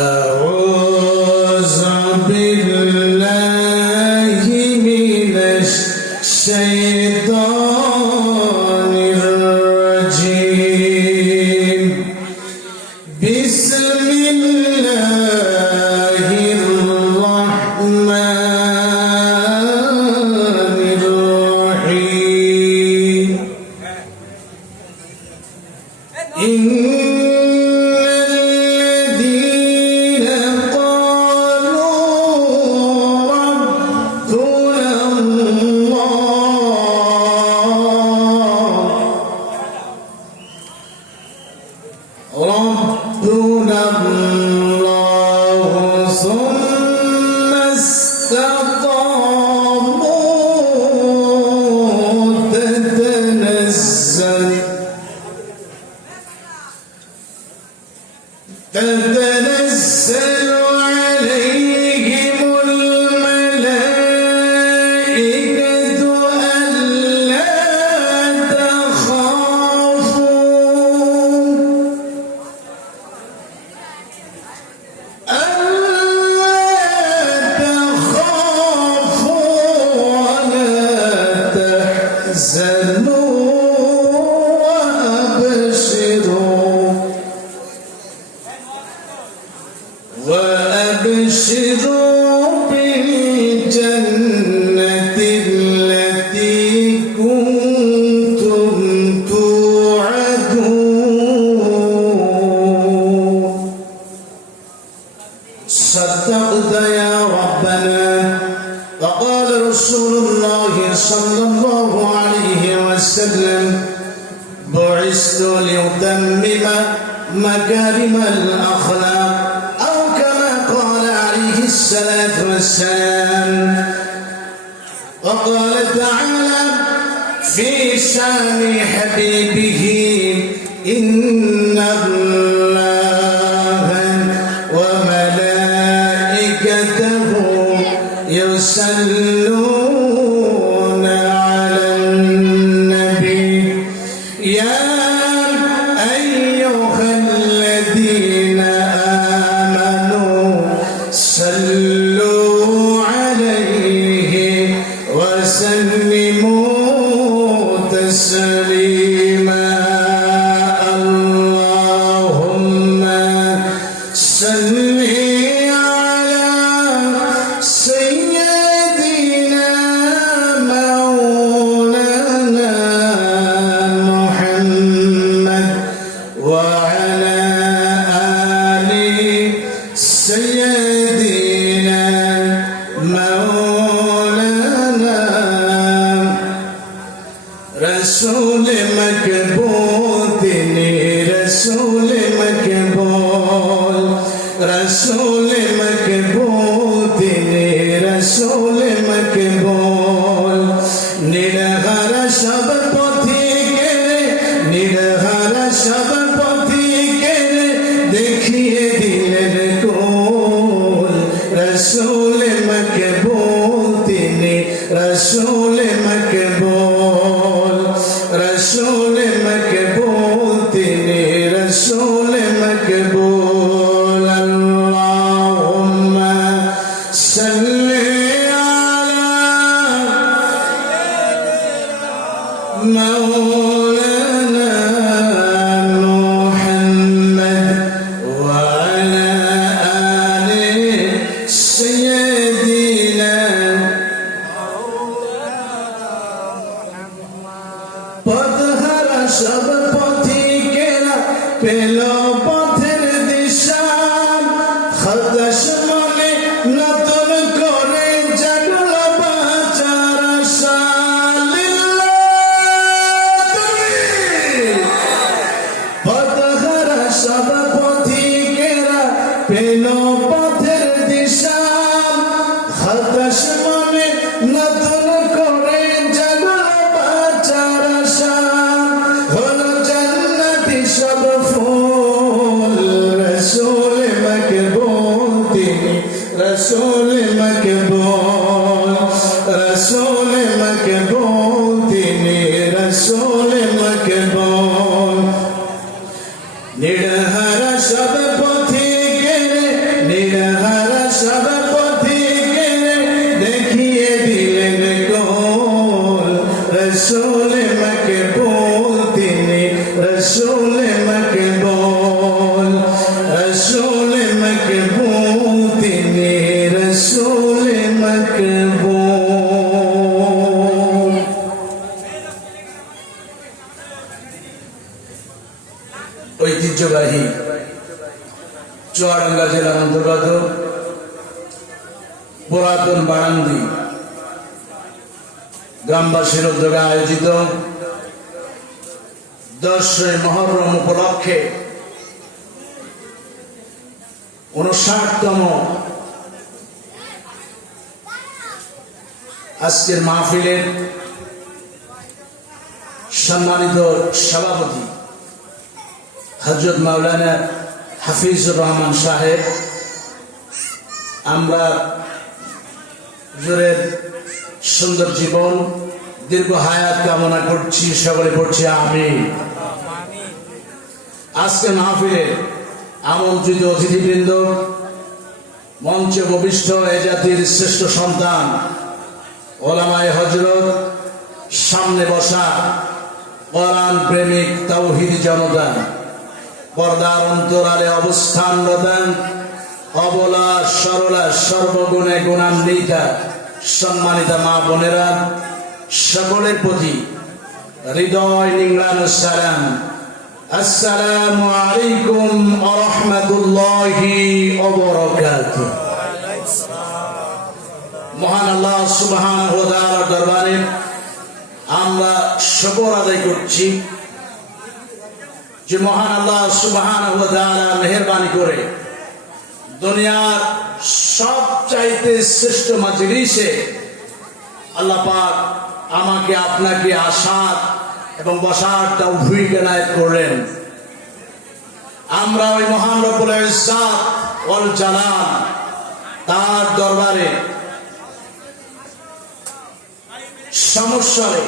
أعوذ بالله من الشيطان الرجيم بسم الله الرحمن الرحيم ربنا الله ثم استقاموا تتنزل عليهم الملائكة ألا تخافوا ولا تحزنوا وأبشروا بالجنة التي كنتم توعدون صدقت يا ربنا وقال رسول الله صلى الله عليه وسلم بعثت لأتمم مكارم الأخلاق الصلاة والسلام وقال تعالى في شان حبيبه إن الله وملائكته يصلون على النبي يا أيها الذين صلوا عليه وسلموا تسليما اللهم صل على سيدنا مولانا محمد وعلى آل سيدنا مولانا رسول مقبول رسول مقبول رسول مقبول رسول مقبول নিরহর সব পথিকে নিরহর সব পথিকে দেখিয়ে দিলেন কোল রসুল মকবুল তিনি রসুল মকবুল রসুল মকবুল তিনি রসুল মকবুল আল্লাহুম্মা সাল্লি আলা مولانا محمد وعلى آل سيدنا পথহারা সব পথিকেরা পেল পথের দিশা হতাশ মনে নতুন করে জাগল বাঁচার আশা পথহারা সব পথিকেরা পেল পথের দিশা হতাশ মনে নতুন করে জাগল বাঁচার আশা হলো জান্নাতি সব ফুল রসুল মকবুল তিনি রসুল মকবুল রসুল মকবুল তিনি রসুল মকবুল নিরহর সব পথিকের চুয়াডাঙ্গা জেলার অন্তর্গত পুরাতন বারান্দি গ্রামবাসীর উদ্যোগে আয়োজিত 10ই মুহররম উপলক্ষে 59তম আজকের মাহফিলের সম্মানিত সভাপতি হযরত মাওলানা হাফিজুর রহমান সাহেব, আমরা হুজুরের সুন্দর জীবন দীর্ঘ হায়াত কামনা করছি, সকলে পড়ছি আমিন। আজকে মাহফিলে আমন্ত্রিত অতিথিবৃন্দ, মঞ্চে উপবিষ্ট এ জাতির শ্রেষ্ঠ সন্তান ওলামায়ে হযরত, সামনে বসা কোরআন প্রেমিক তাওহীদ জনতা, পর্দার অন্তরালে অবস্থানরত অবলা সরলা সর্বগুণে গুণান্বিতা সম্মানিতা মা বোনেরা, সকলের প্রতি হৃদয় নিংড়ানো সালাম। আসসালামু আলাইকুম ওয়া রাহমাতুল্লাহি ওয়া বারাকাতুহু। মহান আল্লাহ সুবহানাহু ওয়া তাআলার দরবারে আমরা শুকর আদায় করছি যে মহান আল্লাহ সুবহানাহু ওয়া তাআলা মেহেরবানি করে দুনিয়ার সবচাইতে শ্রেষ্ঠ মাজলিসে আল্লাহ পাক আমাকে আপনাকে আসার এবং বসার তৌফিক এনায়েত করলেন। আমরা ওই মহান রব্বুল ইজ্জাত ওয়াল জালাল তার দরবারে সমস্যারে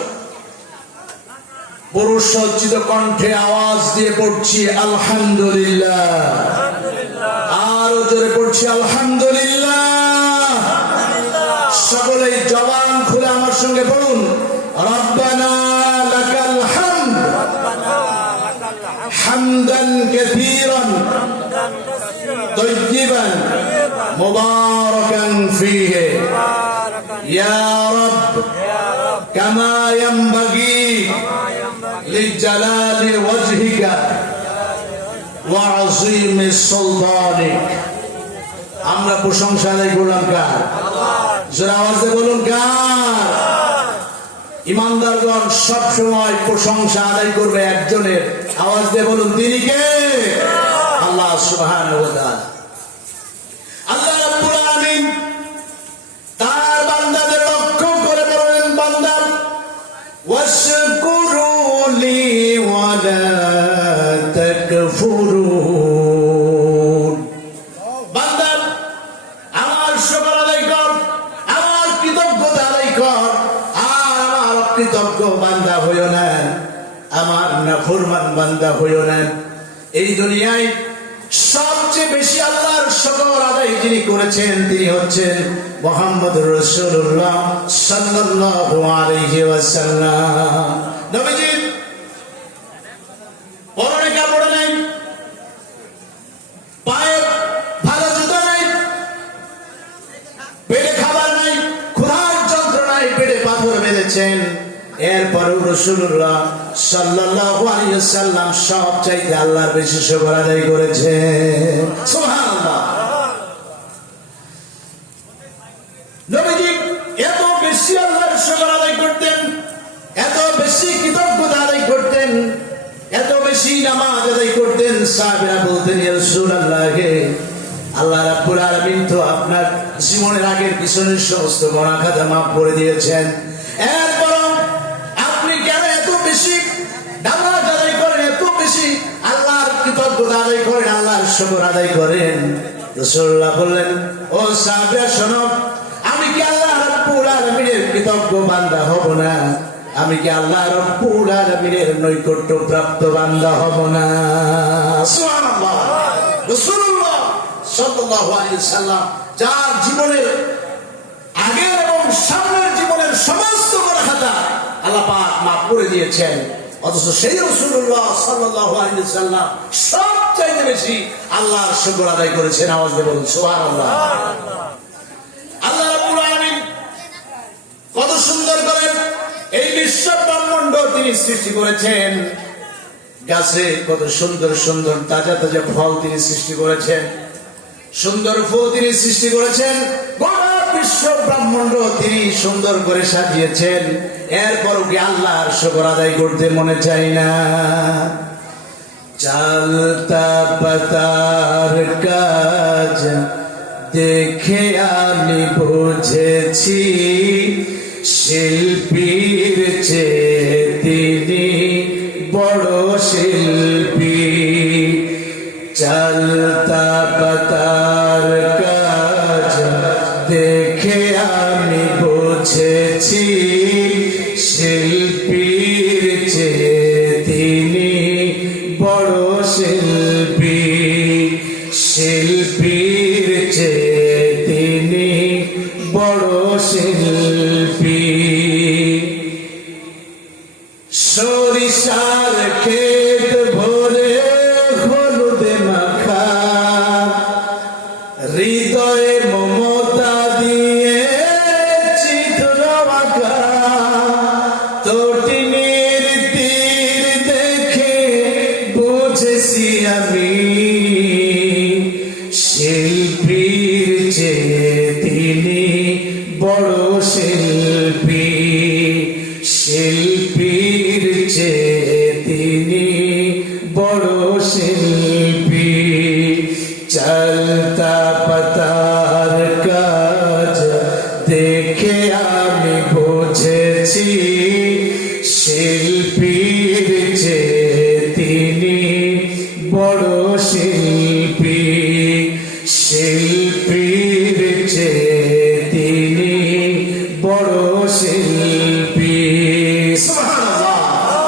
পুরুষোচিত কণ্ঠে আওয়াজ দিয়ে পড়ছি আলহামদুলিল্লাহ, আরো জোরে পড়ছি আলহামদুলিল্লাহ। সকলেই জবান খুলে আমার সঙ্গে পড়ুন, রব্বানা লাকাল হামদ হামদান কাসীরান তাইয়িবান মুবারাকান ফীহি ইয়া রব কামা ইয়ানবাগী লিজালালি ওয়াজহিকা ওয়া আযীমি সুলতানিক। আমরা প্রশংসা আদায় করলাম কার? জোরে আওয়াজে বলুন কার? ইমানদারগণ সব সময় প্রশংসা আদায় করবে একজনের, আওয়াজ দিয়ে বলুন তিনি কে? আল্লাহ সুবহানাহু ওয়া তাআলা। আল্লাহ রাব্বুল আলামিন তার বান্দাদের লক্ষ্য করে বলেন, বান্দা ওয়াশকুরুলি ওয়া লা তাকফুরুন। বান্দা আমার শুকর আদায় কর, আমার কৃতজ্ঞতা আদায় কর, আর আমার অকৃতজ্ঞ বান্দা হইও না, আমার নাফরমান বান্দা হইও না। এই দুনিয়ায় সবচেয়ে বেশি আল্লাহর শুকর আদায় যিনি করেছেন তিনি হচ্ছেন মুহাম্মদুর রাসূলুল্লাহ সাল্লাল্লাহু আলাইহি ওয়াসাল্লাম। নবীজি পরনে কাপড় নাই, পায়ে ভালো জুতা নাই, পেটে খাবার নাই, ক্ষুধার যন্ত্রণায় পেটে পাথর বেঁধেছেন, এরপরও রাসূলুল্লাহ সাল্লাল্লাহু আলাইহি ওয়াসাল্লাম সবচাইতে আল্লাহর বেশি শুকর আদায় করেছেন। সুবহানাল্লাহ। নবীজি এত বেশি আল্লাহর শুকর আদায় করতেন, এত বেশি কৃতজ্ঞতা আদায় করতেন, এত বেশি নামাজ আদায় করতেন, সাহাবীরা বলতেন ইয়া রাসূলুল্লাহ, আল্লাহ রাব্বুল আলামিন তো আপনার জীবনের আগের পিছনের সমস্ত গুনাহ খাতা মাফ করে দিয়েছেন, এরপরও আপনি কেন এত বেশি নামাজ আদায় করেন, এত বেশি আল্লাহর কৃতজ্ঞতা আদায় করেন, আল্লাহর শুকর আদায় করেন? রাসূলুল্লাহ বললেন, ও সাহাবীরা শোনো, আমি কি আল্লাহ রাব্বুল আলামিনের কৃতজ্ঞ বান্দা হব না? আমি কি আল্লাহ রাব্বুল আলামিনের নৈকট্য প্রাপ্ত বান্দা হব না? সুবহানাল্লাহ। রাসূলুল্লাহ সাল্লাল্লাহু আলাইহি ওয়াসাল্লাম যার জীবনের আগের এবং সামনের জীবনের সমস্ত গুনাহ খাতা আল্লাহ পাক মাফ করে দিয়েছেন, অথচ সেই রাসূলুল্লাহ সাল্লাল্লাহু আলাইহি ওয়াসাল্লাম সবচেয়ে বেশি আল্লাহর শুকর আদায় করেছেন। আওয়াজ দিয়ে বলুন সুবহানাল্লাহ। আল্লাহ রাব্বুল আলামিন কত সুন্দর করে এই বিশ্ব ব্রহ্মাণ্ড তিনি সৃষ্টি করেছেন, গাছে কত সুন্দর সুন্দর তাজা তাজা ফল তিনি সৃষ্টি করেছেন, সুন্দর ফুল তিনি সৃষ্টি করেছেন, গোটা বিশ্ব ব্রহ্মাণ্ড তিনি সুন্দর করে সাজিয়েছেন। এরপরও কি আল্লাহর শুকর আদায় করতে মনে চাই না? চালতা পাতার কাজ দেখে আমি বুঝেছি, শিল্পীর চেয়ে তিনি বড় শিল্পী। চালতা পাতার কাজ দেখে আমি বুঝেছি, শিল্পীর চেয়ে তিনি বড় শিল্পী। শিল্পীর চেয়ে তিনি বড় শিল্পী। সরিষার ক্ষেত ভরে হলুদে মাখা, হৃদয়ে মমতা দিয়ে চিত্র আঁকা। তটিনীর তীর দেখে বুঝেছি আমি, শিল্পীর চেয়ে তিনি বড় শিল্পী। শিল্পীর চেয়ে তিনি বড় শিল্পী। চলতা পাতার কাজ দেখে আমি বুঝেছি, শিল্পীর